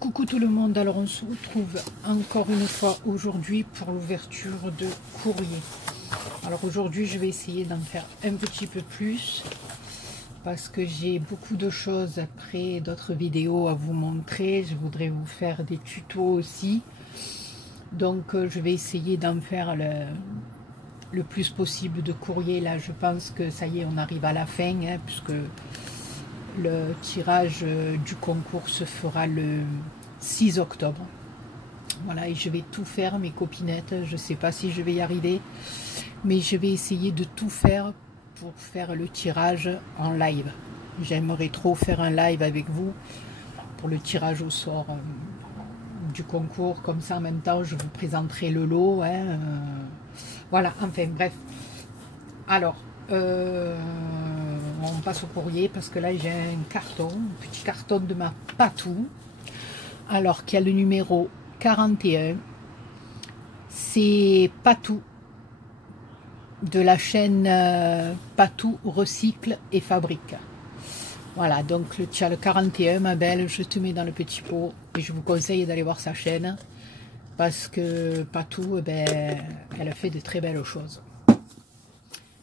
Coucou tout le monde, alors on se retrouve encore une fois aujourd'hui pour l'ouverture de courrier. Alors aujourd'hui je vais essayer d'en faire un petit peu plus parce que j'ai beaucoup de choses après, d'autres vidéos à vous montrer. Je voudrais vous faire des tutos aussi, donc je vais essayer d'en faire le plus possible de courrier. Là je pense que ça y est, on arrive à la fin, hein, puisque le tirage du concours se fera le 6 octobre. Voilà, et je vais tout faire, mes copinettes. Je ne sais pas si je vais y arriver, mais je vais essayer de tout faire pour faire le tirage en live. J'aimerais trop faire un live avec vous pour le tirage au sort du concours. Comme ça, en même temps, je vous présenterai le lot. Hein, voilà, enfin, bref. Alors, on passe au courrier parce que là j'ai un carton, un petit carton de ma Patou, alors qui a le numéro 41. C'est Patou de la chaîne Patou Recycle et Fabrique. Voilà, donc tu as le 41, ma belle, je te mets dans le petit pot et je vous conseille d'aller voir sa chaîne parce que Patou, eh ben, elle a fait de très belles choses.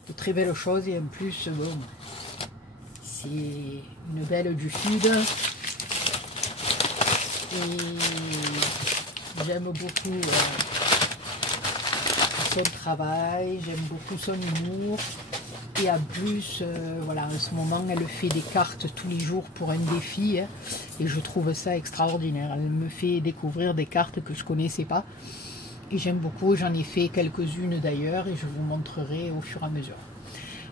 De très belles choses, et en plus bon, c'est une belle du sud et j'aime beaucoup son travail, j'aime beaucoup son humour, et en plus voilà, en ce moment elle fait des cartes tous les jours pour un défi, hein, et je trouve ça extraordinaire. Elle me fait découvrir des cartes que je connaissais pas et j'aime beaucoup. J'en ai fait quelques-unes d'ailleurs et je vous montrerai au fur et à mesure.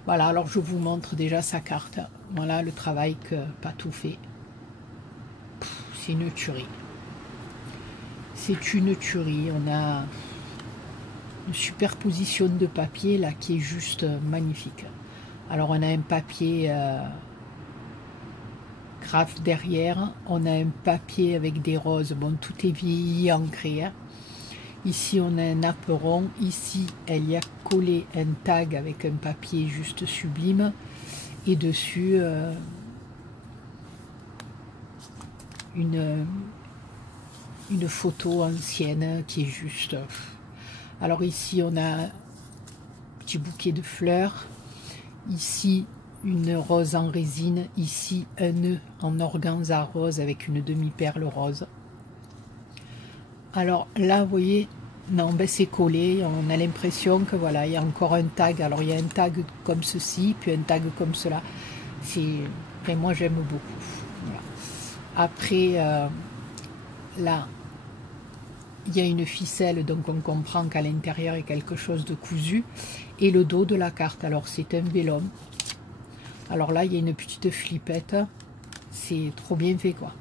Voilà, alors je vous montre déjà sa carte. Voilà le travail que Patou fait. C'est une tuerie. C'est une tuerie. On a une superposition de papier là qui est juste magnifique. Alors on a un papier graphe derrière. On a un papier avec des roses. Bon, tout est vieilli, ancré, hein. Ici, on a un apron. Ici, elle y a collé un tag avec un papier juste sublime. Et dessus, une photo ancienne qui est juste... Alors ici, on a un petit bouquet de fleurs. Ici, une rose en résine. Ici, un nœud en organza rose avec une demi-perle rose. Alors là, vous voyez, non, ben c'est collé, on a l'impression que voilà, il y a encore un tag. Alors il y a un tag comme ceci, puis un tag comme cela. Et moi j'aime beaucoup. Voilà. Après, là, il y a une ficelle, donc on comprend qu'à l'intérieur il y a quelque chose de cousu. Et le dos de la carte, alors c'est un vélum. Alors là, il y a une petite flippette. C'est trop bien fait, quoi.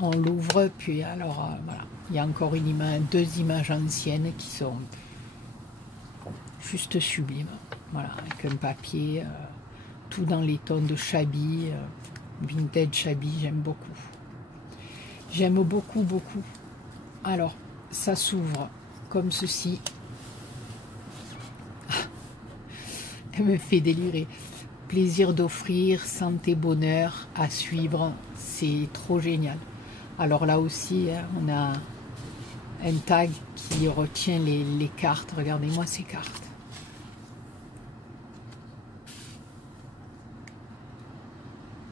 On l'ouvre, puis alors voilà, il y a encore une image, deux images anciennes qui sont juste sublimes. Voilà, avec un papier, tout dans les tons de Shabby, vintage Shabby, j'aime beaucoup. J'aime beaucoup, beaucoup. Alors, ça s'ouvre comme ceci. Elle me fait délirer. Plaisir d'offrir, santé, bonheur, à suivre, c'est trop génial. Alors là aussi, hein, on a un tag qui retient les cartes. Regardez-moi ces cartes.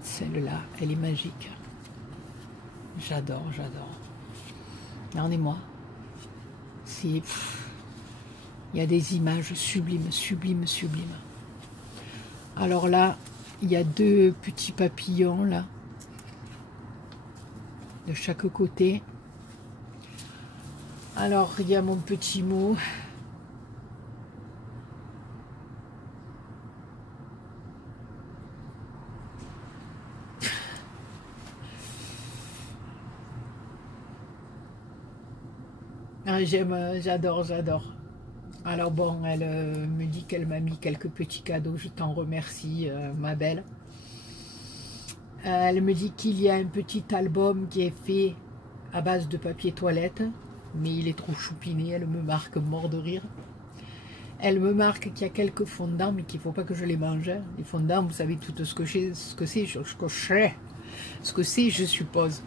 Celle-là, elle est magique. J'adore, j'adore. Regardez-moi. Il y a des images sublimes, sublimes, sublimes. Alors là, il y a deux petits papillons, là, de chaque côté. Alors, il y a mon petit mot. Ah, j'adore, j'adore. Alors bon, elle me dit qu'elle m'a mis quelques petits cadeaux. Je t'en remercie, ma belle. Elle me dit qu'il y a un petit album qui est fait à base de papier toilette, mais il est trop choupiné, elle me marque mort de rire. Elle me marque qu'il y a quelques fondants, mais qu'il ne faut pas que je les mange. Les fondants, vous savez tout ce que c'est, je suppose.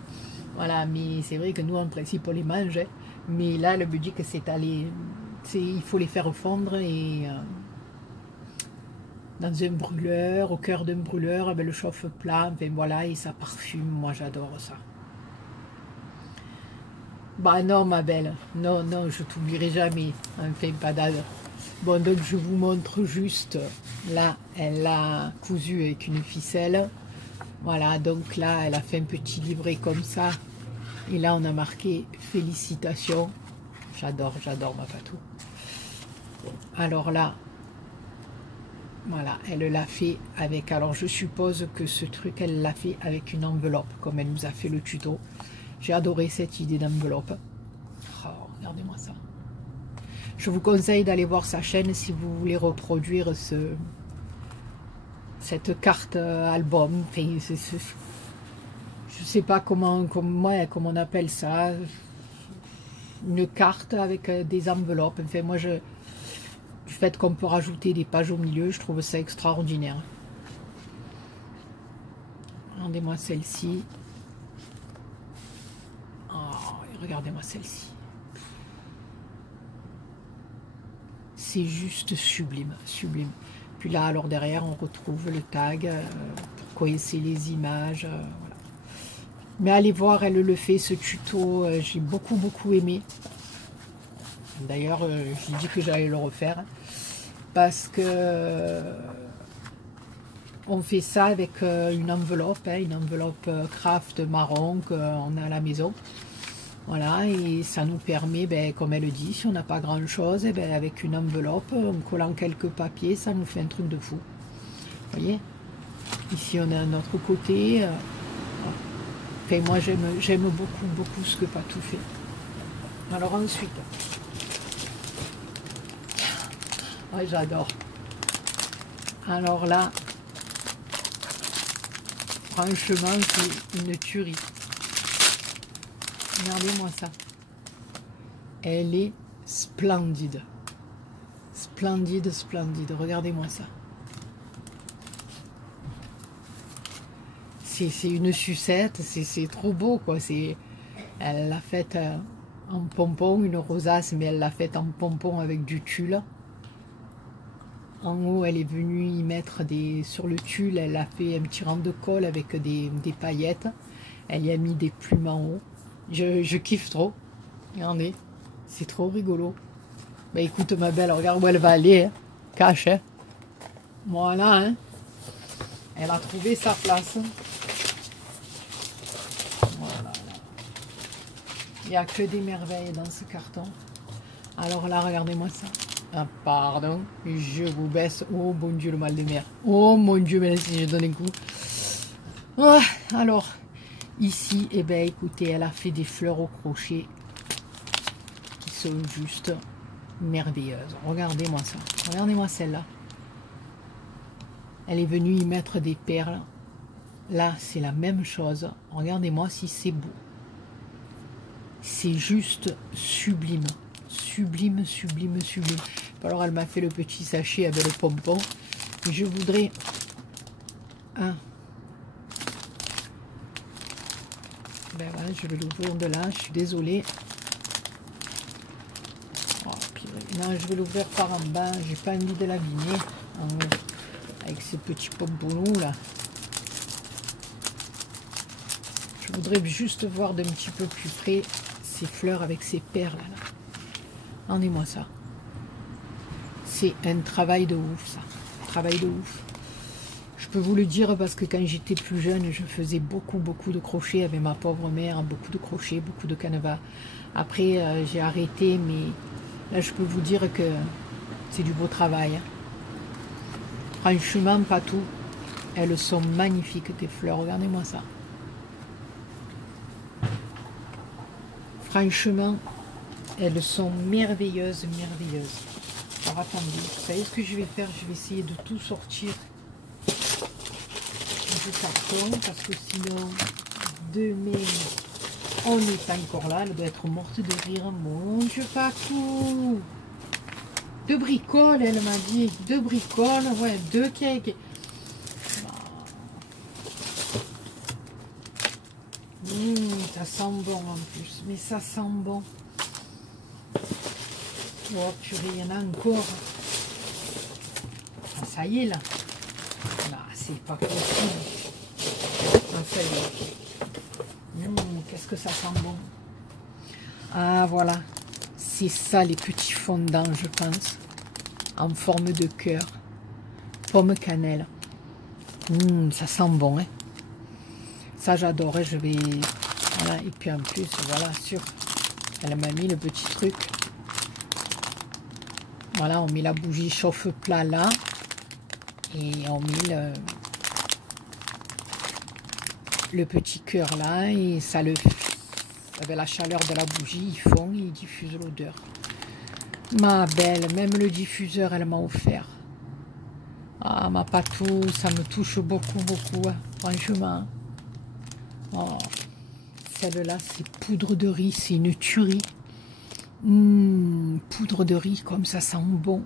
Voilà, mais c'est vrai que nous, en principe, on les mange. Hein. Mais là, le but, c'est il faut les faire fondre et dans un brûleur, au cœur d'un brûleur, avec le chauffe-plat, enfin voilà, et ça parfume. Moi, j'adore ça. Bah non, ma belle, non, non, je t'oublierai jamais. Enfin, pas d'âge. Bon, donc je vous montre juste, là, elle l'a cousu avec une ficelle. Voilà, donc là, elle a fait un petit livret comme ça. Et là, on a marqué félicitations. J'adore, j'adore ma patou. Alors là, voilà, elle l'a fait avec, alors je suppose que ce truc, elle l'a fait avec une enveloppe, comme elle nous a fait le tuto. J'ai adoré cette idée d'enveloppe. Oh, regardez-moi ça. Je vous conseille d'aller voir sa chaîne si vous voulez reproduire cette carte album. Enfin, je sais pas comment on appelle ça. Une carte avec des enveloppes. Enfin, moi, du fait qu'on peut rajouter des pages au milieu, je trouve ça extraordinaire. Regardez-moi celle-ci. Oh, regardez-moi celle-ci. C'est juste sublime, sublime. Puis là, alors derrière, on retrouve le tag pour coincer les images. Voilà. Mais allez voir, elle le fait, ce tuto. J'ai beaucoup, beaucoup aimé. D'ailleurs, j'ai dit que j'allais le refaire. Parce que on fait ça avec une enveloppe craft marron qu'on a à la maison. Voilà, et ça nous permet, ben, comme elle dit, si on n'a pas grand chose, ben, avec une enveloppe, en collant quelques papiers, ça nous fait un truc de fou. Vous voyez? Ici on a un autre côté. Enfin, moi j'aime beaucoup, beaucoup ce que Patou fait. Alors ensuite, ouais, j'adore. Alors là, franchement, c'est une tuerie. Regardez-moi ça. Elle est splendide. Splendide, splendide. Regardez-moi ça. C'est une sucette. C'est trop beau, quoi. Elle l'a faite en pompon, une rosace, mais elle l'a faite en pompon avec du tulle. En haut, elle est venue y mettre sur le tulle, elle a fait un petit rang de colle avec des paillettes. Elle y a mis des plumes en haut. Je kiffe trop. Regardez, c'est trop rigolo. Bah écoute ma belle, regarde où elle va aller. Hein. Cache. Hein. Voilà. Hein. Elle a trouvé sa place. Voilà. Il n'y a que des merveilles dans ce carton. Alors là, regardez-moi ça. Ah, pardon, je vous baisse. Oh bon Dieu, le mal de mer. Oh mon Dieu, mais si je donne un coup. Ah, alors, ici, eh ben, écoutez, elle a fait des fleurs au crochet qui sont juste merveilleuses. Regardez-moi ça. Regardez-moi celle-là. Elle est venue y mettre des perles. Là, c'est la même chose. Regardez-moi si c'est beau. C'est juste sublime. Sublime, sublime, sublime. Alors, elle m'a fait le petit sachet avec le pompon. Je voudrais... Ben voilà, je vais l'ouvrir de là. Je suis désolée. Oh, non, je vais l'ouvrir par en bas. J'ai pas envie de l'abîmer. Avec ces petits pompons là. Je voudrais juste voir d'un petit peu plus près ces fleurs avec ces perles là. Regardez-moi ça. C'est un travail de ouf, ça. Travail de ouf. Je peux vous le dire parce que quand j'étais plus jeune, je faisais beaucoup, beaucoup de crochets avec ma pauvre mère. Beaucoup de crochets, beaucoup de canevas. Après, j'ai arrêté, mais là, je peux vous dire que c'est du beau travail. Franchement, pas tout. Elles sont magnifiques, tes fleurs. Regardez-moi ça. Franchement, elles sont merveilleuses, merveilleuses. Alors attendez, vous savez ce que je vais faire? Je vais essayer de tout sortir du carton parce que sinon, demain, on est encore là. Elle doit être morte de rire. Mon Dieu, Patou! Deux bricoles, elle m'a dit. Deux bricoles, ouais, deux cakes. Ça sent bon en plus, mais ça sent bon. Oh purée, il y en a encore. Ah, ça y est là. Là, c'est pas possible. Ah, ça y est. Qu'est-ce que ça sent bon. Ah voilà. C'est ça les petits fondants, je pense. En forme de cœur. Pomme cannelle. Ça sent bon, hein. Ça j'adore, je vais... Voilà, et puis en plus, voilà, sûr, elle m'a mis le petit truc. Voilà, on met la bougie chauffe-plat là. Et on met le petit cœur là. Et ça le... Avec la chaleur de la bougie, il fond et il diffuse l'odeur. Ma belle, même le diffuseur, elle m'a offert. Ah, ma patou, ça me touche beaucoup, beaucoup, hein, franchement. Oh, celle-là, c'est poudre de riz, c'est une tuerie. Poudre de riz, comme ça sent bon.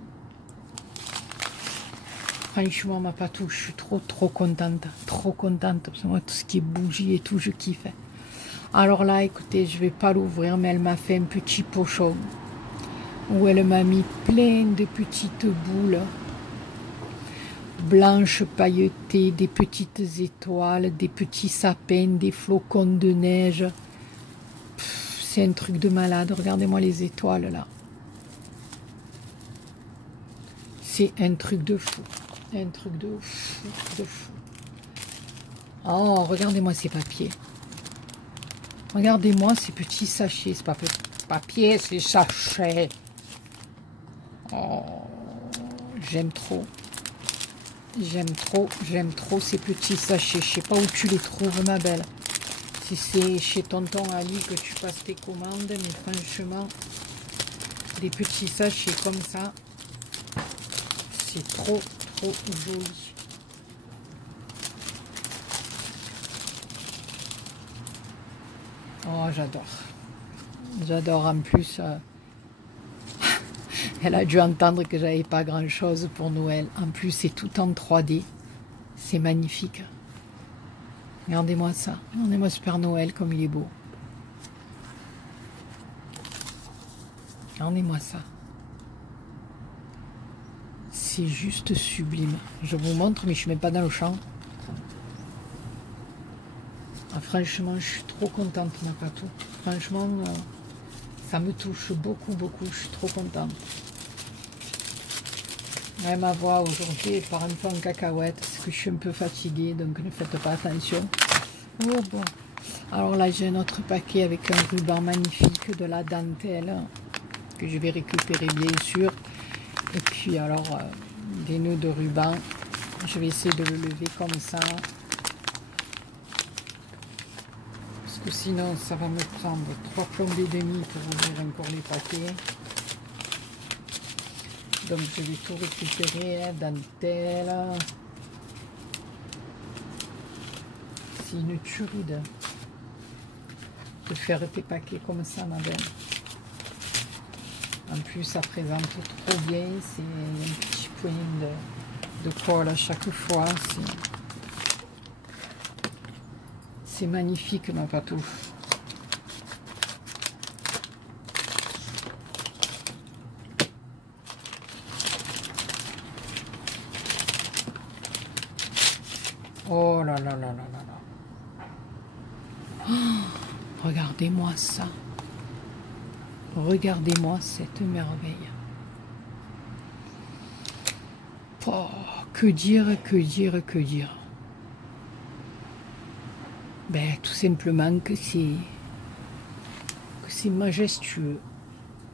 Franchement, ma patou, je suis trop contente. Trop contente, parce que moi, tout ce qui est bougie et tout, je kiffe. Alors là, écoutez, je vais pas l'ouvrir, mais elle m'a fait un petit pochon. Où elle m'a mis plein de petites boules. Blanches pailletées, des petites étoiles, des petits sapins, des flocons de neige. C'est un truc de malade. Regardez-moi les étoiles là. C'est un truc de fou. Un truc de fou, de fou. Oh, regardez-moi ces papiers. Regardez-moi ces petits sachets. C'est pas papier, c'est sachets. Oh, j'aime trop. J'aime trop ces petits sachets. Je sais pas où tu les trouves, ma belle. Si c'est chez tonton Ali que tu passes tes commandes, mais franchement, des petits sachets comme ça, c'est trop joli. Oh, j'adore. J'adore en plus. Elle a dû entendre que j'avais pas grand chose pour Noël. En plus, c'est tout en 3D. C'est magnifique. Regardez-moi ça. Regardez-moi ce Père Noël comme il est beau. Regardez-moi ça. C'est juste sublime. Je vous montre, mais je ne suis même pas dans le champ. Ah, franchement, je suis trop contente, ma patou. Franchement, ça me touche beaucoup. Je suis trop contente. Ouais, ma voix aujourd'hui part un peu en cacahuète parce que je suis un peu fatiguée, donc ne faites pas attention. Oh bon. Alors là, j'ai un autre paquet avec un ruban magnifique, de la dentelle que je vais récupérer bien sûr. Et puis alors, des nœuds de ruban. Je vais essayer de le lever comme ça. Parce que sinon, ça va me prendre 3 plombes et demi pour ouvrir encore les paquets. Donc je vais tout récupérer, hein, dentelle. C'est une tuerie de faire tes paquets comme ça, ma belle. En plus, ça présente trop bien. C'est un petit point de colle à chaque fois. C'est magnifique, ma patou. Oh là là là là là là. Oh, regardez-moi ça. Regardez-moi cette merveille. Oh, que dire. Ben, tout simplement que c'est majestueux.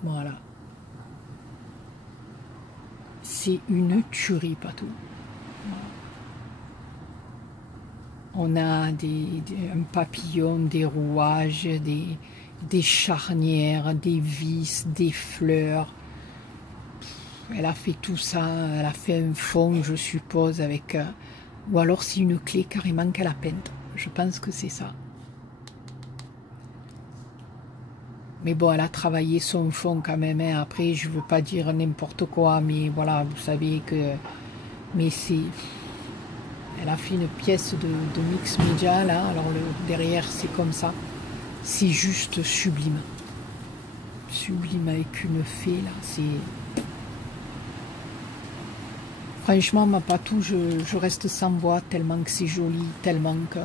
Voilà. C'est une tuerie, pas tout. On a un papillon, des rouages, des charnières, des vis, des fleurs. Elle a fait tout ça, elle a fait un fond, je suppose, avec... ou alors c'est une clé carrément qu'elle a peinte. Je pense que c'est ça. Mais bon, elle a travaillé son fond quand même. Hein. Après, je ne veux pas dire n'importe quoi, mais voilà, vous savez que... Mais c'est... Elle a fait une pièce de mix média, là. Alors, derrière, c'est comme ça. C'est juste sublime. Sublime avec une fée, là. C'est... Franchement, ma patou, je reste sans voix tellement que c'est joli, tellement que...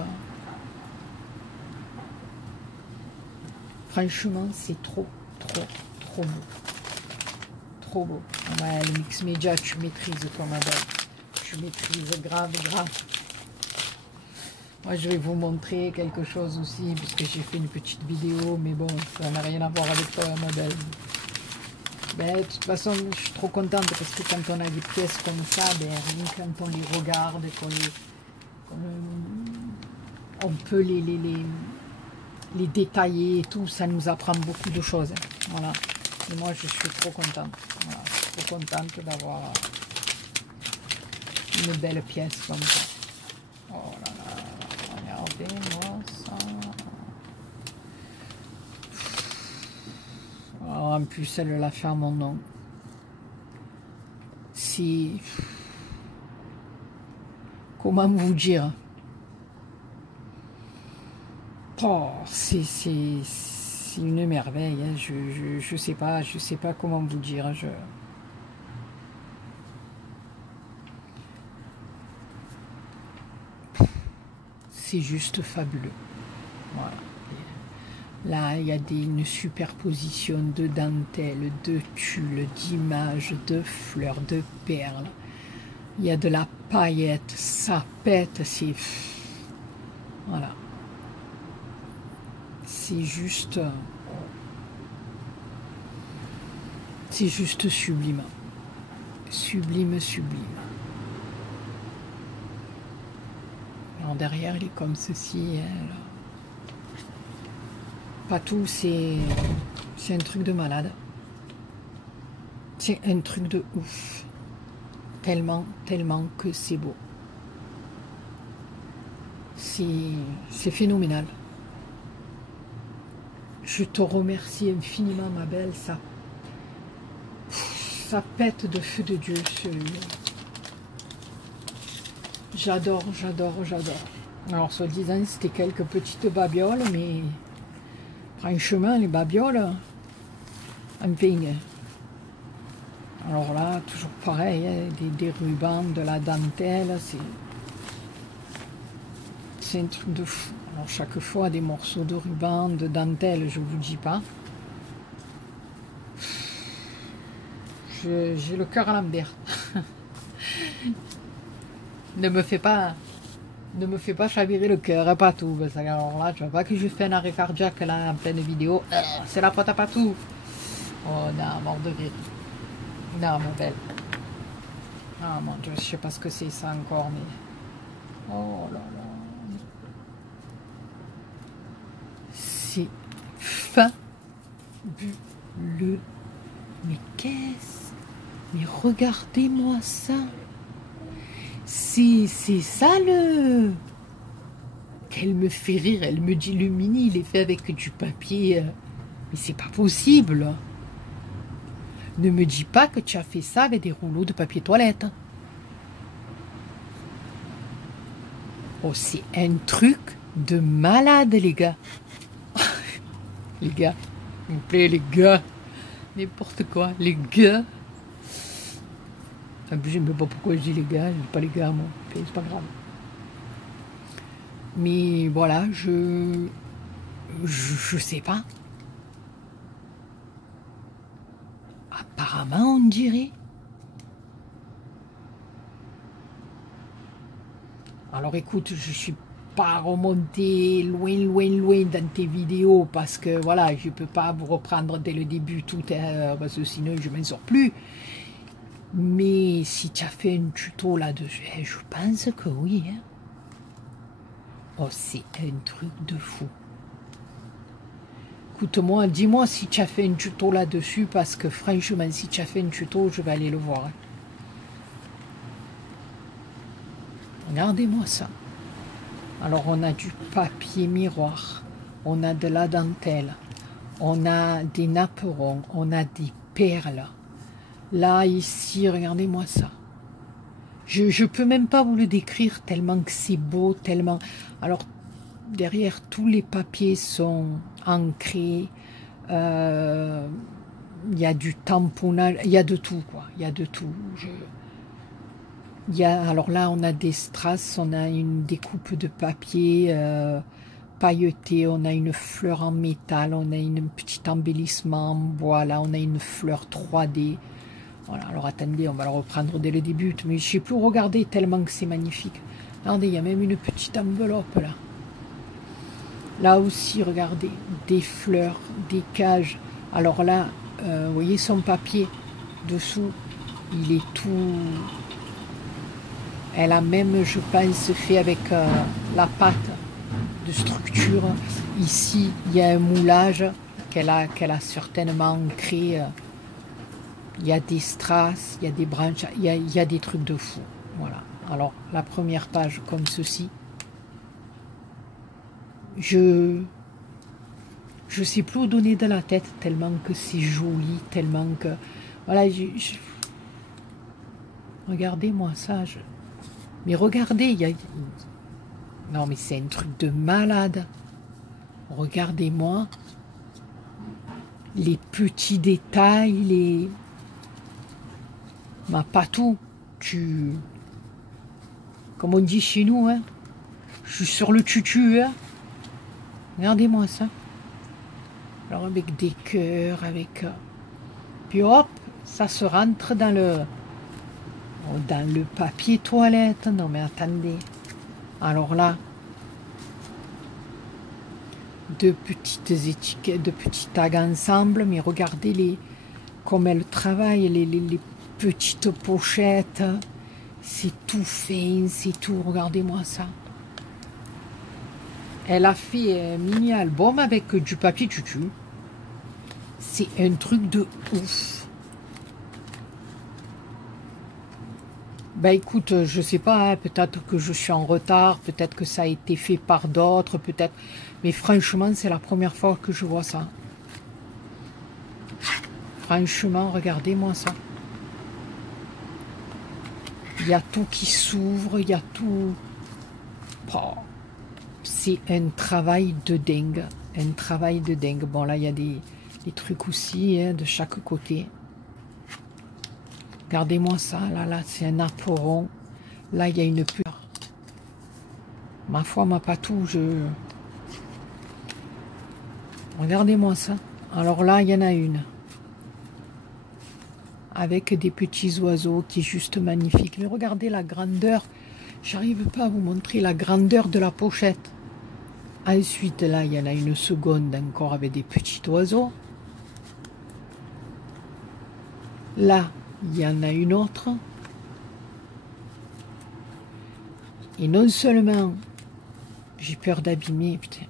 Franchement, c'est trop beau. Trop beau. Ouais, le mix média, tu maîtrises toi, ma belle. Tu maîtrises grave. Moi, je vais vous montrer quelque chose aussi, puisque j'ai fait une petite vidéo, mais bon, ça n'a rien à voir avec toi, ma belle. Ben, de toute façon, je suis trop contente, parce que quand on a des pièces comme ça, ben, rien quand on les regarde, on peut les détailler et tout, ça nous apprend beaucoup de choses. Voilà. Et moi, je suis trop contente. Voilà. Trop contente d'avoir une belle pièce comme ça. Oh là là, regardez-moi ça. Oh, en plus, elle l'a fait à mon nom. Si... Comment vous dire? Oh, c'est une merveille. Hein. Je sais pas comment vous dire. C'est juste fabuleux. Voilà. Là, il y a une superposition de dentelles, de tulle, d'images, de fleurs, de perles. Il y a de la paillette, ça pète, c'est... Voilà. C'est juste sublime. Sublime. Alors derrière, il est comme ceci. Là. Patou, c'est un truc de malade. C'est un truc de ouf. Tellement que c'est beau. C'est phénoménal. Je te remercie infiniment, ma belle. Ça pète de feu de Dieu, celui-là. J'adore. Alors, soi-disant, c'était quelques petites babioles, mais franchement, les babioles, enfin, alors là, toujours pareil, hein, des rubans, de la dentelle, c'est un truc de fou. Alors, chaque fois, des morceaux de ruban, de dentelle, je vous dis pas. J'ai le cœur à l'envers. Ne me fais pas chavirer le cœur, hein, Patou. Parce que alors là, tu vois pas que je fais un arrêt cardiaque là en pleine vidéo. C'est la faute à Patou. Oh non, mort de rire. Non, ma belle. Ah mon Dieu, je sais pas ce que c'est ça encore, mais... Oh là là. C'est fabuleux. Mais qu'est-ce? Mais regardez-moi ça. C'est ça le... Qu'elle me fait rire, elle me dit le mini, il est fait avec du papier. Mais c'est pas possible. Ne me dis pas que tu as fait ça avec des rouleaux de papier toilette. Oh, c'est un truc de malade, les gars. Les gars, s'il vous plaît, les gars. N'importe quoi, les gars. En plus, je ne sais pas pourquoi je dis les gars, je dis pas les gars, moi. C'est pas grave. Mais voilà, je sais pas. Apparemment, on dirait. Alors écoute, je suis pas remonté loin dans tes vidéos parce que voilà, je peux pas vous reprendre dès le début tout parce que sinon je m'en sors plus. Mais si tu as fait un tuto là-dessus, je pense que oui. Hein. Oh, c'est un truc de fou. Écoute-moi, dis-moi si tu as fait un tuto là-dessus, parce que franchement, si tu as fait un tuto, je vais aller le voir. Hein. Regardez-moi ça. Alors, on a du papier miroir, on a de la dentelle, on a des napperons, on a des perles. Là, ici, regardez-moi ça. Je peux même pas vous le décrire tellement que c'est beau, tellement... Alors, derrière, tous les papiers sont ancrés. Il y a du tamponnage, il y a de tout, quoi. Il y a de tout. Alors là, on a des strass, on a une découpe de papier pailleté, on a une fleur en métal, on a une petit embellissement en bois, là, on a une fleur 3D. Voilà, alors attendez, on va le reprendre dès le début, mais je ne sais plus où regarder tellement que c'est magnifique. Regardez, il y a même une petite enveloppe là. Là aussi, regardez, des fleurs, des cages. Alors là, vous voyez son papier dessous, il est tout... Elle a même, je pense, fait avec la pâte de structure. Ici, il y a un moulage qu'elle a certainement ancré. Il y a des strass, il y a des branches, il y a des trucs de fou. Voilà. Alors, la première page comme ceci. Je sais plus où donner de la tête, tellement que c'est joli, tellement que... Voilà, regardez-moi ça. Mais regardez, il y a... Non, mais c'est un truc de malade. Regardez-moi. Les petits détails, les... Ma patou, comme on dit chez nous, hein. Je suis sur le tutu, hein. Regardez-moi ça. Alors avec des cœurs, avec... Puis hop, ça se rentre dans le papier toilette. Non mais attendez. Alors là, deux petites étiquettes, deux petits tags ensemble, mais regardez comme elle travaille, les petites pochettes. C'est tout fin, c'est tout. Regardez-moi ça. Elle a fait un mini-album avec du papier tutu. C'est un truc de ouf. Ben écoute, je sais pas, hein, peut-être que je suis en retard, peut-être que ça a été fait par d'autres, peut-être... Mais franchement, c'est la première fois que je vois ça. Franchement, regardez-moi ça. Il y a tout qui s'ouvre, il y a tout... Oh, c'est un travail de dingue. Un travail de dingue. Bon, là, il y a des trucs aussi, hein, de chaque côté. Regardez-moi ça, là, c'est un apporon. Là, il y a une pure. Ma foi, ma patou, Regardez-moi ça. Alors là, il y en a une. Avec des petits oiseaux qui est juste magnifique. Mais regardez la grandeur. J'arrive pas à vous montrer la grandeur de la pochette. Ensuite, là, il y en a une seconde encore avec des petits oiseaux. Là, il y en a une autre. Et non seulement j'ai peur d'abîmer, putain.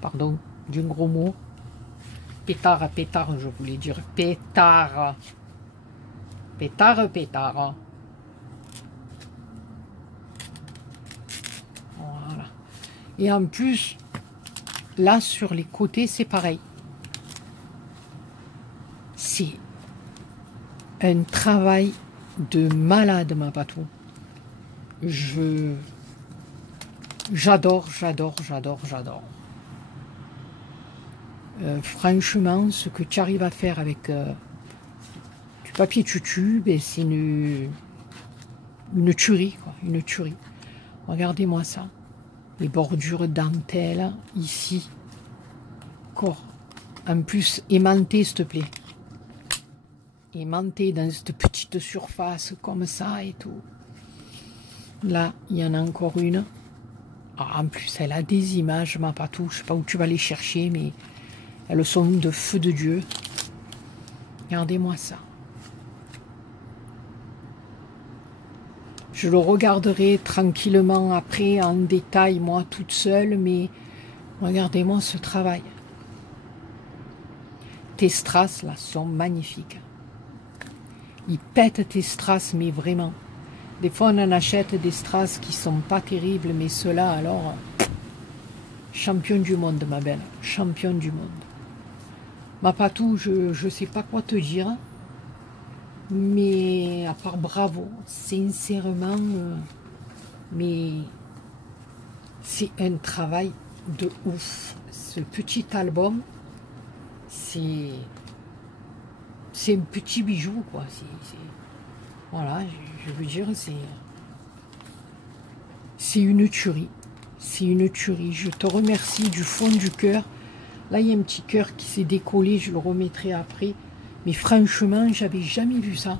Pardon, d'un gros mot. Pétard, pétard, je voulais dire. Pétard. Pétard, pétard. Voilà. Et en plus, là, sur les côtés, c'est pareil. C'est un travail de malade, ma patou. J'adore, j'adore, j'adore, j'adore. Franchement, ce que tu arrives à faire avec du papier tutu, ben, c'est une tuerie, quoi, une tuerie. Regardez-moi ça. Les bordures dentelles, ici. Encore. En plus, aimanté, s'il te plaît. Aimanté dans cette petite surface comme ça et tout. Là, il y en a encore une. Ah, en plus, elle a des images, ma patou. Je ne sais pas où tu vas les chercher, mais elles sont de feu de Dieu. Regardez-moi ça. Je le regarderai tranquillement après, en détail, moi, toute seule, mais regardez-moi ce travail. Tes strass, là, sont magnifiques. Ils pètent tes strass, mais vraiment. Des fois, on en achète des strass qui sont pas terribles, mais ceux-là, alors, champion du monde, ma belle. Champion du monde. Ma patou, je sais pas quoi te dire, mais à part bravo, sincèrement, mais c'est un travail de ouf. Ce petit album, c'est un petit bijou, quoi. Voilà, je veux dire, c'est une tuerie. C'est une tuerie. Je te remercie du fond du cœur. Là, il y a un petit cœur qui s'est décollé, je le remettrai après. Mais franchement, j'avais jamais vu ça.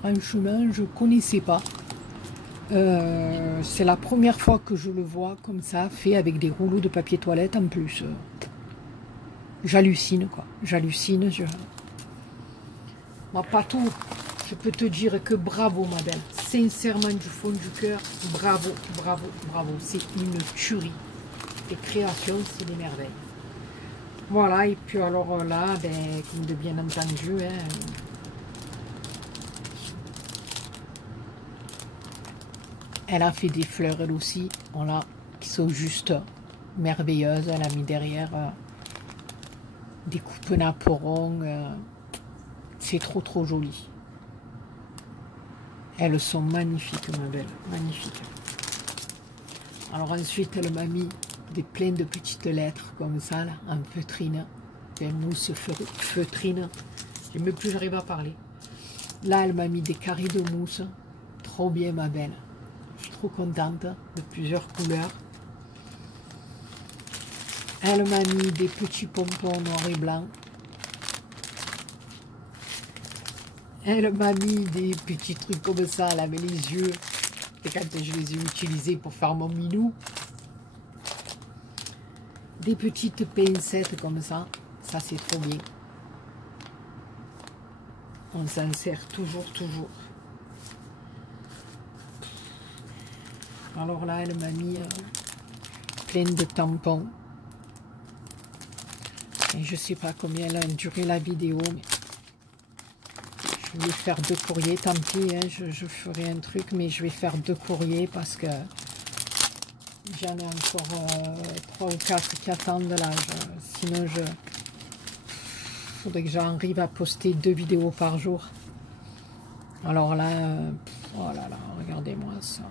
Franchement, je connaissais pas. C'est la première fois que je le vois comme ça, fait avec des rouleaux de papier toilette en plus. J'hallucine, quoi. J'hallucine. Ma Patou, je peux te dire que bravo, ma belle. Sincèrement, du fond du cœur, bravo, bravo, bravo. C'est une tuerie. Tes créations, c'est des merveilles. Voilà, et puis alors là, ben, comme de bien entendu, hein, elle a fait des fleurs, elle aussi, voilà, qui sont juste merveilleuses. Elle a mis derrière des coupes naporon. C'est trop, trop joli. Elles sont magnifiques, ma belle, magnifiques. Alors ensuite, elle m'a mis plein de petites lettres comme ça, là, en feutrine, des mousse feutrine. Je ne sais même plus, j'arrive à parler. Là, elle m'a mis des carrés de mousse. Trop bien, ma belle. Je suis trop contente, de plusieurs couleurs. Elle m'a mis des petits pompons noirs et blancs. Elle m'a mis des petits trucs comme ça, elle avait les yeux. Et quand je les ai utilisés pour faire mon minou. Des petites pincettes comme ça. Ça, c'est trop bien. On s'en sert toujours, toujours. Alors là, elle m'a mis plein de tampons. Et je ne sais pas combien elle a duré la vidéo, mais je vais faire 2 courriers. Tant pis, hein, je ferai un truc, mais je vais faire 2 courriers parce que j'en ai encore 3 ou 4 qui attendent là. Sinon, faudrait que j'arrive à poster 2 vidéos par jour. Alors là, oh là là, regardez-moi ça.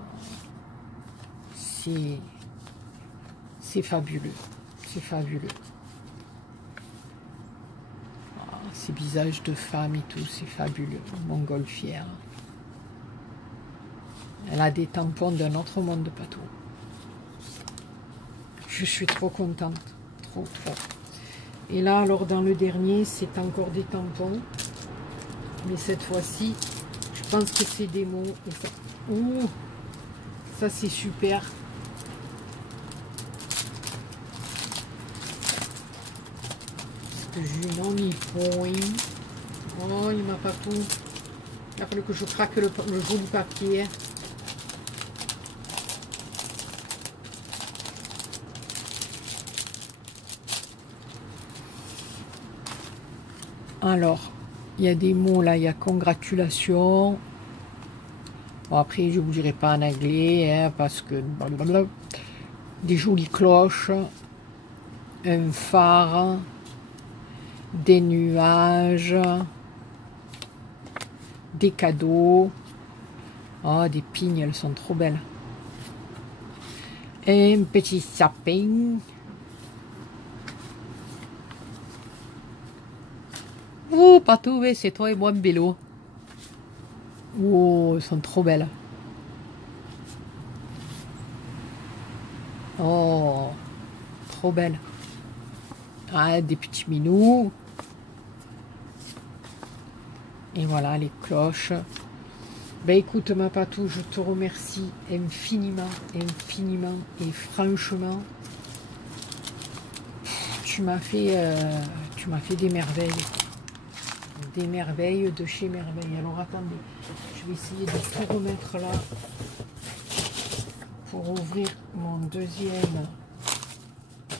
C'est fabuleux. C'est fabuleux. Oh, ces visages de femmes et tout, c'est fabuleux. Montgolfière. Elle a des tampons d'un autre monde de Patou. Je suis trop contente. Trop, trop. Et là, alors, dans le dernier, c'est encore des tampons. Mais cette fois-ci, je pense que c'est des mots. Et ça, ouh, ça c'est super. Parce que je n'en ai point. Oh, il m'a pas tout. Il a fallu que je craque le joli papier. Alors, il y a des mots là, il y a congratulations. Bon, après, je ne vous dirai pas en anglais, hein, parce que blablabla. Des jolies cloches, un phare, des nuages, des cadeaux. Oh, des pignes, elles sont trop belles. Un petit sapin. Oh, Patou, c'est toi et moi, Bélo. Oh, elles sont trop belles. Oh, trop belles. Ah, des petits minous. Et voilà, les cloches. Ben écoute, ma Patou, je te remercie infiniment, infiniment. Et franchement, tu m'as fait des merveilles. Des merveilles de chez merveilles. Alors attendez, je vais essayer de tout remettre là pour ouvrir mon deuxième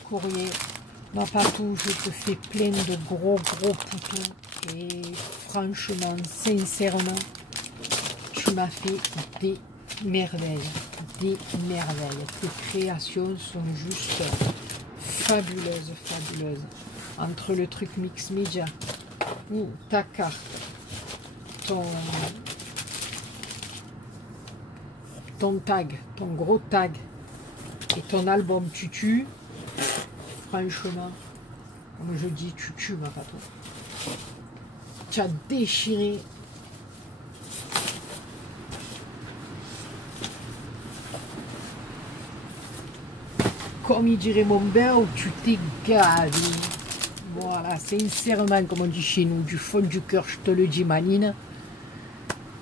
courrier. Ma Patou, je te fais plein de gros poutous et franchement, sincèrement, tu m'as fait des merveilles. Des merveilles. Tes créations sont juste fabuleuses, fabuleuses. Entre le truc Mix Media, ou ta carte, ton tag, ton gros tag, Et ton album Tutu, franchement, comme je dis, Tutu, ma pato. Tu as déchiré. Comme il dirait mon père, tu t'es gavé. Voilà, sincèrement, comme on dit chez nous, du fond du cœur, je te le dis, Manine,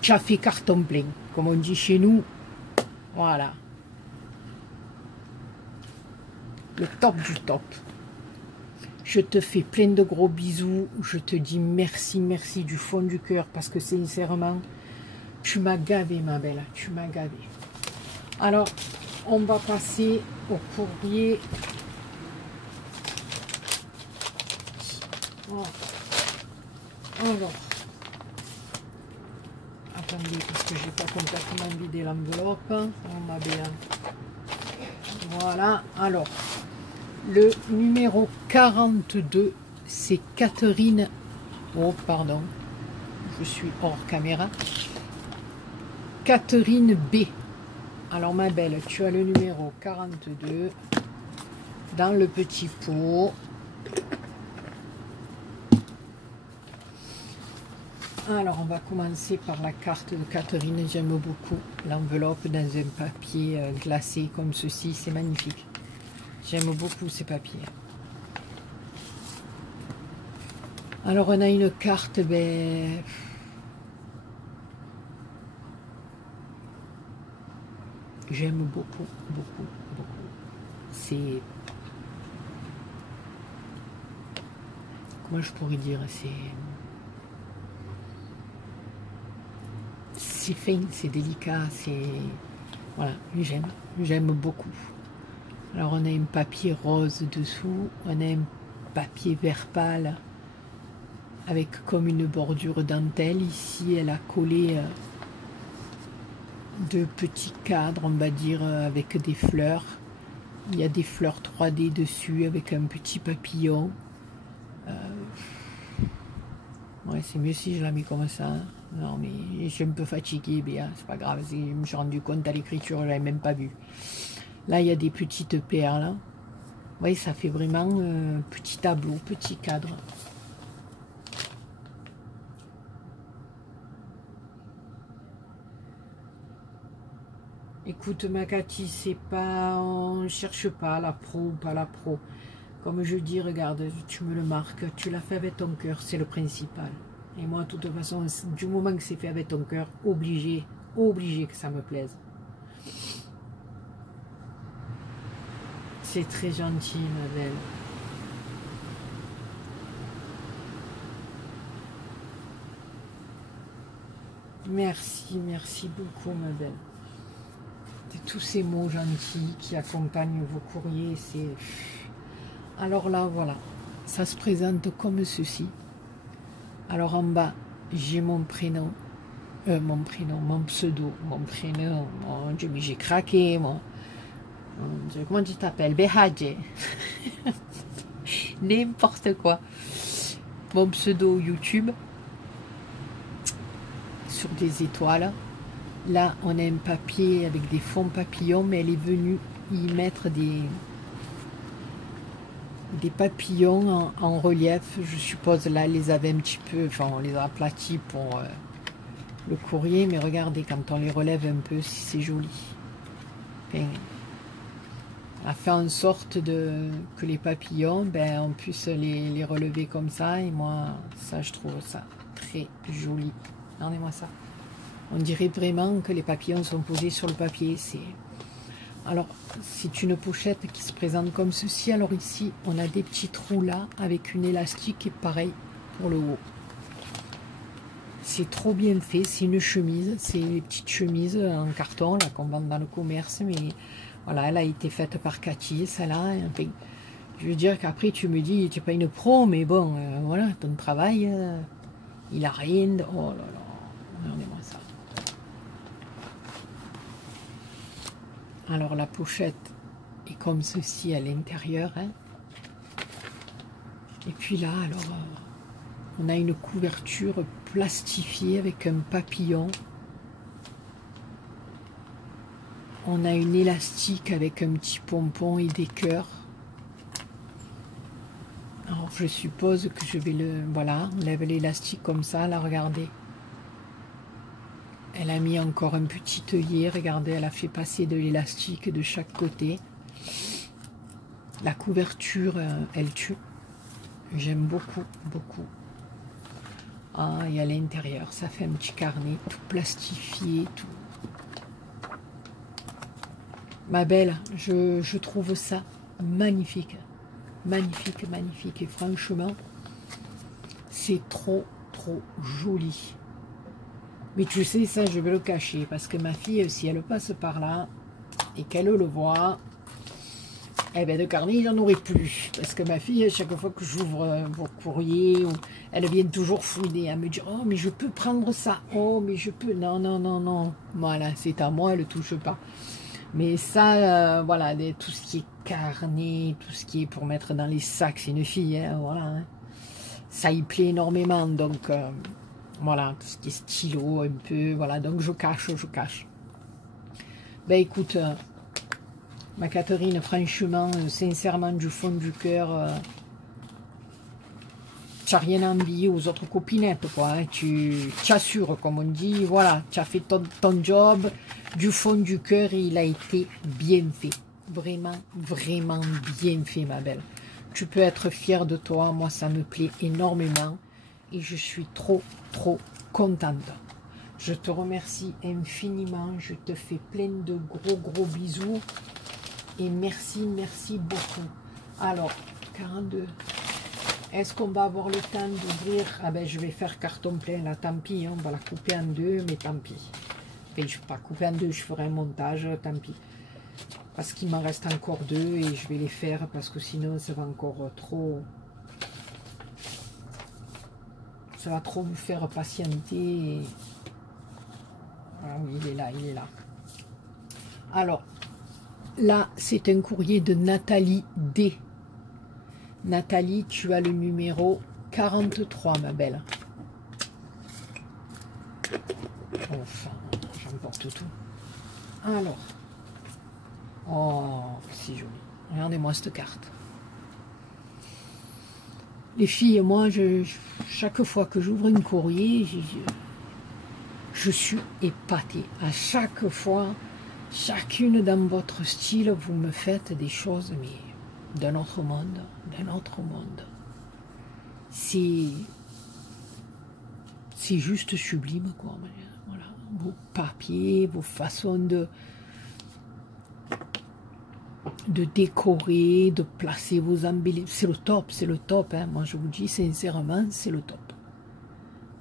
tu as fait carton plein. Comme on dit chez nous, voilà. Le top du top. Je te fais plein de gros bisous. Je te dis merci, merci du fond du cœur parce que sincèrement, tu m'as gavé, ma belle. Tu m'as gavé. Alors, on va passer au courrier. Voilà. Alors, attendez, parce que j'ai pas complètement vidé l'enveloppe. On m'a bien. Voilà. Alors, le numéro 42, c'est Catherine. Oh, pardon. Je suis hors caméra. Catherine B. Alors, ma belle, tu as le numéro 42 dans le petit pot. Alors, on va commencer par la carte de Catherine. J'aime beaucoup l'enveloppe dans un papier glacé comme ceci. C'est magnifique. J'aime beaucoup ces papiers. Alors, on a une carte, ben... J'aime beaucoup, beaucoup, beaucoup. C'est... Comment je pourrais dire? C'est fin, c'est délicat, c'est... Voilà, j'aime beaucoup. Alors, on a un papier rose dessous, on a un papier vert pâle avec comme une bordure dentelle. Ici, elle a collé deux petits cadres, on va dire, avec des fleurs. Il y a des fleurs 3D dessus avec un petit papillon. Ouais, c'est mieux si je la mets comme ça. Non, mais je suis un peu fatiguée, mais c'est pas grave. Je me suis rendu compte à l'écriture, je l'avais même pas vu. Là, il y a des petites perles. Oui, ça fait vraiment petit tableau, petit cadre. Écoute, ma Cathy, c'est pas... On cherche pas la pro ou pas la pro. Comme je dis, regarde, tu me le marques. Tu l'as fait avec ton cœur, c'est le principal. Et moi, de toute façon, du moment que c'est fait avec ton cœur, obligé que ça me plaise. C'est très gentil, ma belle. Merci, merci beaucoup, ma belle. De tous ces mots gentils qui accompagnent vos courriers, c'est... Alors là, voilà, ça se présente comme ceci. Alors en bas, j'ai mon prénom, mon pseudo, mon prénom, mon Dieu, mais j'ai craqué, mon Dieu, comment tu t'appelles? Behadje. N'importe quoi. Mon pseudo YouTube, sur des étoiles. Là, on a un papier avec des fonds papillons, mais elle est venue y mettre des papillons en relief. Je suppose là, elle les avait un petit peu, enfin, on les a aplatis pour le courrier, mais regardez, quand on les relève un peu, c'est joli. Enfin, on a fait en sorte que les papillons, ben, on puisse les relever comme ça, et moi, ça, je trouve ça très joli. Regardez-moi ça. On dirait vraiment que les papillons sont posés sur le papier. Alors, c'est une pochette qui se présente comme ceci. Alors ici, on a des petits trous là, avec une élastique et pareil pour le haut. C'est trop bien fait. C'est une chemise. C'est une petite chemise en carton là qu'on vend dans le commerce. Mais voilà, elle a été faite par Cathy, celle-là. Enfin, je veux dire qu'après, tu me dis, tu n'es pas une pro, mais bon, voilà, ton travail, il a rien de... Oh là là, regardez-moi ça. Alors la pochette est comme ceci à l'intérieur. Hein. Et puis là, alors, on a une couverture plastifiée avec un papillon. On a une élastique avec un petit pompon et des cœurs. Alors je suppose que je vais le... Voilà, on lève l'élastique comme ça, là, regardez. Elle a mis encore un petit œillet, regardez, elle a fait passer de l'élastique de chaque côté. La couverture, elle tue. J'aime beaucoup, beaucoup. Ah, et à l'intérieur, ça fait un petit carnet, tout plastifié, tout. Ma belle, je trouve ça magnifique. Magnifique, magnifique. Et franchement, c'est trop, trop joli. Mais tu sais, ça, je vais le cacher. Parce que ma fille, si elle passe par là et qu'elle le voit, eh bien, de carnet, j'en aurai plus. Parce que ma fille, à chaque fois que j'ouvre vos courriers, elle vient toujours fouiner. Elle me dit, oh, mais je peux prendre ça. Oh, mais je peux. Non, non, non, non. Voilà, c'est à moi, elle ne touche pas. Mais ça, voilà, tout ce qui est carnet, tout ce qui est pour mettre dans les sacs, c'est une fille, hein, voilà. Hein. Ça y plaît énormément, donc voilà, tout ce qui est stylo, un peu, voilà, donc je cache, je cache. Ben écoute, ma Catherine, franchement, sincèrement, du fond du cœur, tu n'as rien envie aux autres copinettes, quoi. Hein. Tu assures, comme on dit, voilà, tu as fait ton job, du fond du cœur, il a été bien fait. Vraiment, vraiment bien fait, ma belle. Tu peux être fière de toi, moi ça me plaît énormément et je suis trop, trop contente. Je te remercie infiniment, je te fais plein de gros, gros bisous et merci, merci beaucoup. Alors, 42... Est-ce qu'on va avoir le temps d'ouvrir? Ah ben, je vais faire carton plein, là, tant pis, hein, on va la couper en deux, mais tant pis. Enfin, je ne vais pas couper en deux, je ferai un montage, tant pis. Parce qu'il m'en reste encore deux et je vais les faire parce que sinon, ça va encore trop... Ça va trop vous faire patienter. Et... Ah oui, il est là, il est là. Alors, là, c'est un courrier de Nathalie D. Nathalie, tu as le numéro 43, ma belle. Enfin, j'emporte tout. Alors. Oh, c'est joli. Regardez-moi cette carte. Les filles, moi, chaque fois que j'ouvre un courrier, je suis épatée. À chaque fois, chacune dans votre style, vous me faites des choses, mais... d'un autre monde, d'un autre monde. C'est juste sublime, quoi. Voilà. Vos papiers, vos façons de décorer, de placer vos embellissements. C'est le top, hein. Moi je vous dis sincèrement, c'est le top.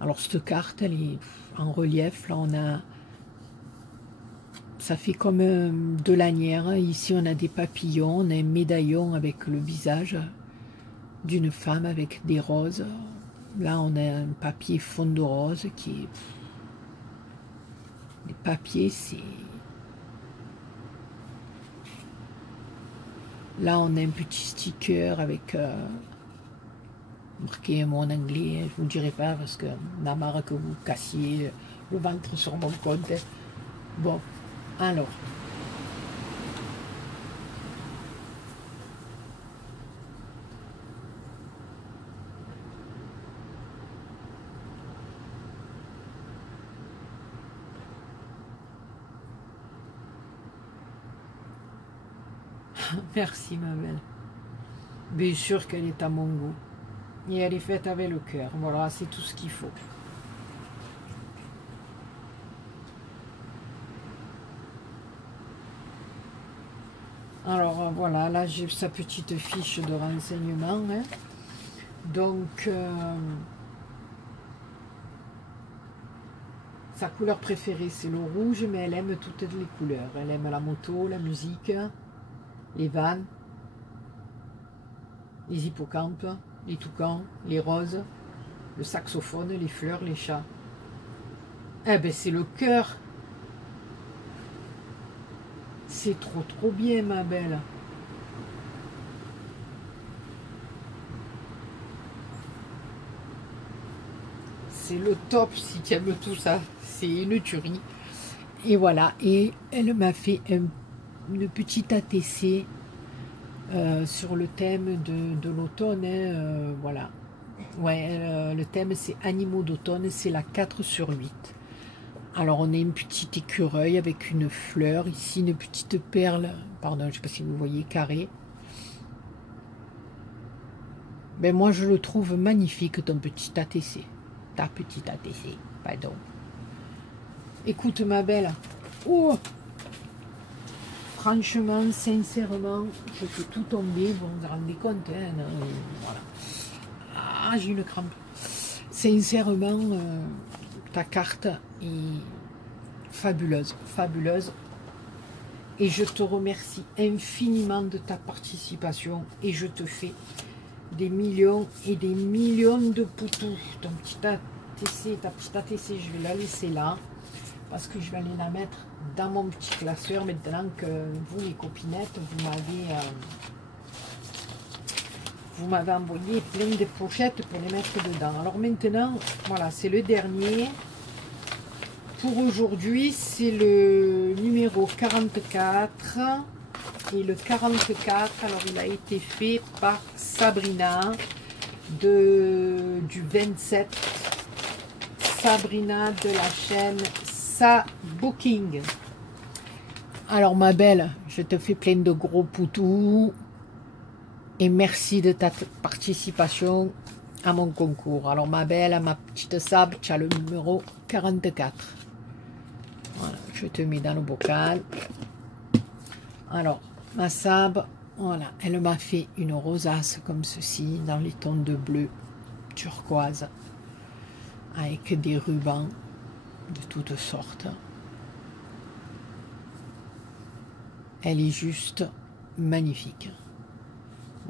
Alors cette carte, elle est en relief, là on a... Ça fait comme de lanière. Ici, on a des papillons, on a un médaillon avec le visage d'une femme avec des roses. Là, on a un papier fond de rose qui est... Les papiers, c'est... Là, on a un petit sticker avec marqué un mot en anglais. Je ne vous le dirai pas parce que on a marre que vous cassiez le ventre sur mon compte. Bon. Alors, merci ma belle. Bien sûr qu'elle est à mon goût. Et elle est faite avec le cœur. Voilà, c'est tout ce qu'il faut. Alors voilà, là j'ai sa petite fiche de renseignement. Hein. Donc, sa couleur préférée c'est le rouge, mais elle aime toutes les couleurs. Elle aime la moto, la musique, les vannes, les hippocampes, les toucans, les roses, le saxophone, les fleurs, les chats. Eh ben c'est le cœur. C'est trop trop bien ma belle. C'est le top si tu aimes tout ça. C'est une tuerie. Et voilà, et elle m'a fait une petite ATC sur le thème de l'automne, hein, voilà. Ouais, le thème c'est animaux d'automne, c'est la 4 sur 8. Alors on a une petite écureuil avec une fleur, ici une petite perle, pardon, je ne sais pas si vous voyez, carré. Ben moi je le trouve magnifique ton petit ATC, ta petite ATC, pardon. Écoute ma belle, oh, franchement, sincèrement, je fais tout tomber, vous vous rendez compte, hein, voilà. Ah, j'ai une crampe. Sincèrement, ta carte est fabuleuse, fabuleuse. Et je te remercie infiniment de ta participation. Et je te fais des millions et des millions de poutous. Ton petit ATC, ta petite ATC, je vais la laisser là. Parce que je vais aller la mettre dans mon petit classeur. Maintenant que vous, les copinettes, vous m'avez envoyé plein de pochettes pour les mettre dedans. Alors maintenant, voilà, c'est le dernier. Pour aujourd'hui, c'est le numéro 44. Et le 44, alors il a été fait par Sabrina du 27. Sabrina de la chaîne Booking. Alors ma belle, je te fais plein de gros poutous. Et merci de ta participation à mon concours. Alors ma belle, ma petite Sab, tu as le numéro 44. Voilà, je te mets dans le bocal. Alors, ma Sab, voilà, elle m'a fait une rosace comme ceci, dans les tons de bleu turquoise, avec des rubans de toutes sortes. Elle est juste magnifique.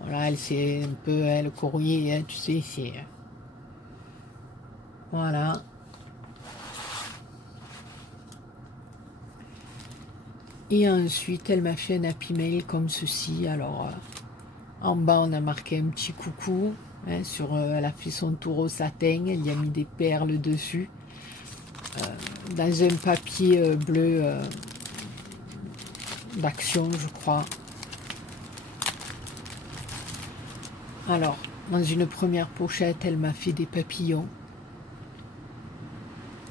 Voilà, elle c'est un peu le courrier, hein, tu sais, c'est... Voilà. Et ensuite, elle m'a fait un happy mail comme ceci. Alors, en bas, on a marqué un petit coucou. Hein, elle a fait son tour au satin. Elle y a mis des perles dessus. Dans un papier bleu d'action, je crois. Alors, dans une première pochette, elle m'a fait des papillons.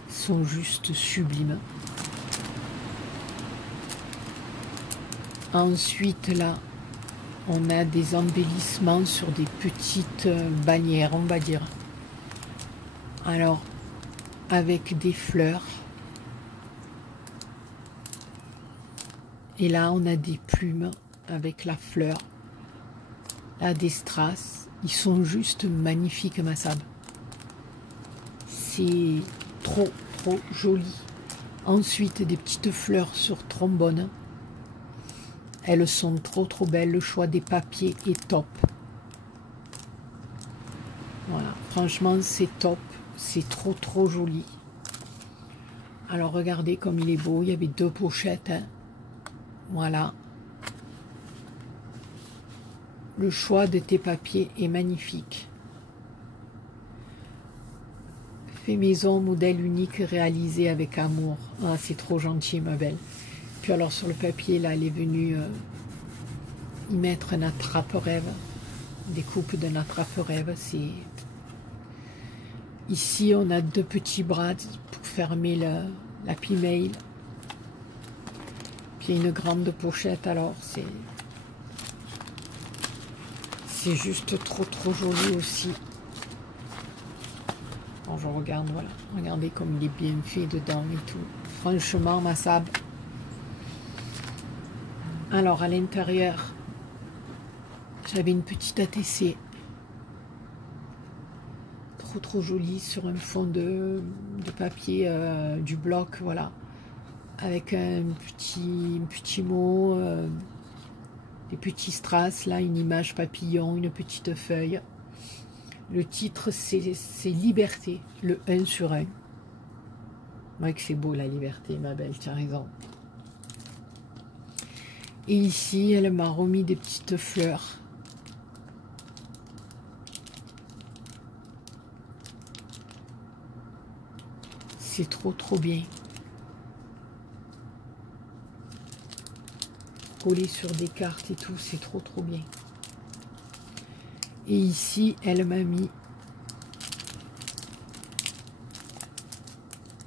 Ils sont juste sublimes. Ensuite, là, on a des embellissements sur des petites bannières, on va dire. Alors, avec des fleurs. Et là, on a des plumes avec la fleur. Là, des strass. Ils sont juste magnifiques, ma Sab. C'est trop, trop joli. Ensuite, des petites fleurs sur trombone. Elles sont trop trop belles, le choix des papiers est top. Voilà, franchement c'est top, c'est trop trop joli. Alors regardez comme il est beau, il y avait 2 pochettes. Hein. Voilà. Le choix de tes papiers est magnifique. Fait maison, modèle unique réalisé avec amour. Ah, c'est trop gentil ma belle. Puis alors sur le papier là, elle est venue y mettre un attrape-rêve, des coupes d'un attrape-rêve. C'est ici on a 2 petits bras pour fermer l'happy mail. Puis une grande pochette. Alors c'est juste trop trop joli aussi. Bon, je regarde, voilà, regardez comme il est bien fait dedans et tout. Franchement ma Sab. Alors à l'intérieur, j'avais une petite ATC. Trop trop jolie sur un fond de papier du bloc, voilà. Avec un petit mot, des petits strass, là, une image papillon, une petite feuille. Le titre, c'est Liberté, le 1 sur 1. Ouais, que c'est beau la liberté, ma belle, tu as raison. Et ici, elle m'a remis des petites fleurs. C'est trop trop bien. coller sur des cartes et tout, c'est trop bien. Et ici, elle m'a mis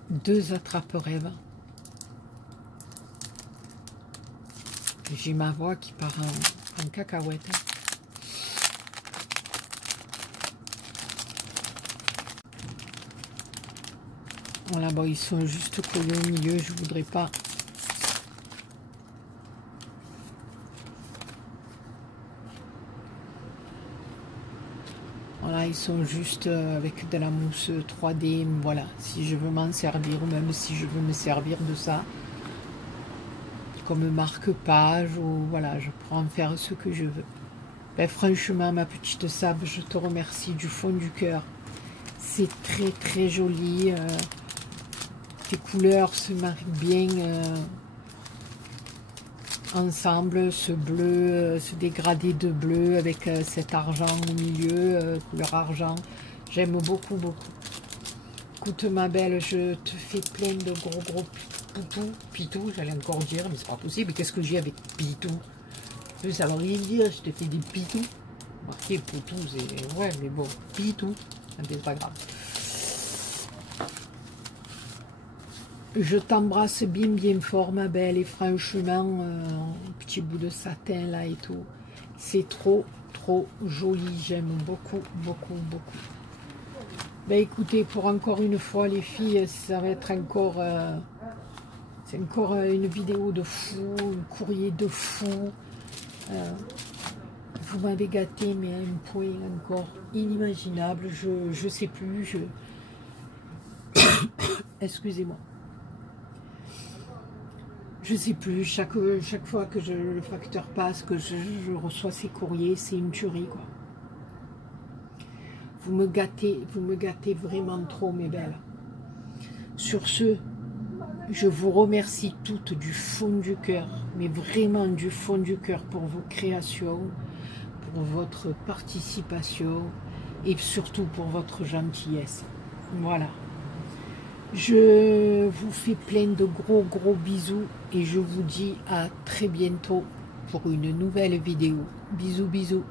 2 attrape-rêves. J'ai ma voix qui part en cacahuète. Voilà, bon, ils sont juste collés au milieu, je voudrais pas. Voilà, ils sont juste avec de la mousse 3D, voilà, si je veux m'en servir, ou même si je veux me servir de ça, comme marque-page, ou voilà, je pourrais en faire ce que je veux. Ben, franchement, ma petite Sab, je te remercie du fond du cœur. C'est très joli. Tes couleurs se marient bien ensemble. Ce bleu, ce dégradé de bleu avec cet argent au milieu, couleur argent. J'aime beaucoup. Écoute ma belle, je te fais plein de gros pitou, j'allais encore dire, mais c'est pas possible. Qu'est-ce que j'ai avec pitou? Ça veut rien dire, je te fais des pitous. Marqué poutou, c'est... Ouais, mais bon, pitou, c'est pas grave. Je t'embrasse bien fort, ma belle, et franchement, un petit bout de satin là et tout, c'est trop joli, j'aime beaucoup. Ben écoutez, pour encore une fois, les filles, ça va être encore... c'est encore une vidéo de fou, un courrier de fou. Vous m'avez gâté, mais à un point encore inimaginable. Je sais plus. Excusez-moi. Je sais plus. Chaque fois que le facteur passe, que je reçois ces courriers, c'est une tuerie, quoi. Vous me gâtez vraiment trop, mes belles. Sur ce, je vous remercie toutes du fond du cœur, mais vraiment du fond du cœur pour vos créations, pour votre participation et surtout pour votre gentillesse. Voilà. Je vous fais plein de gros bisous et je vous dis à très bientôt pour une nouvelle vidéo. Bisous.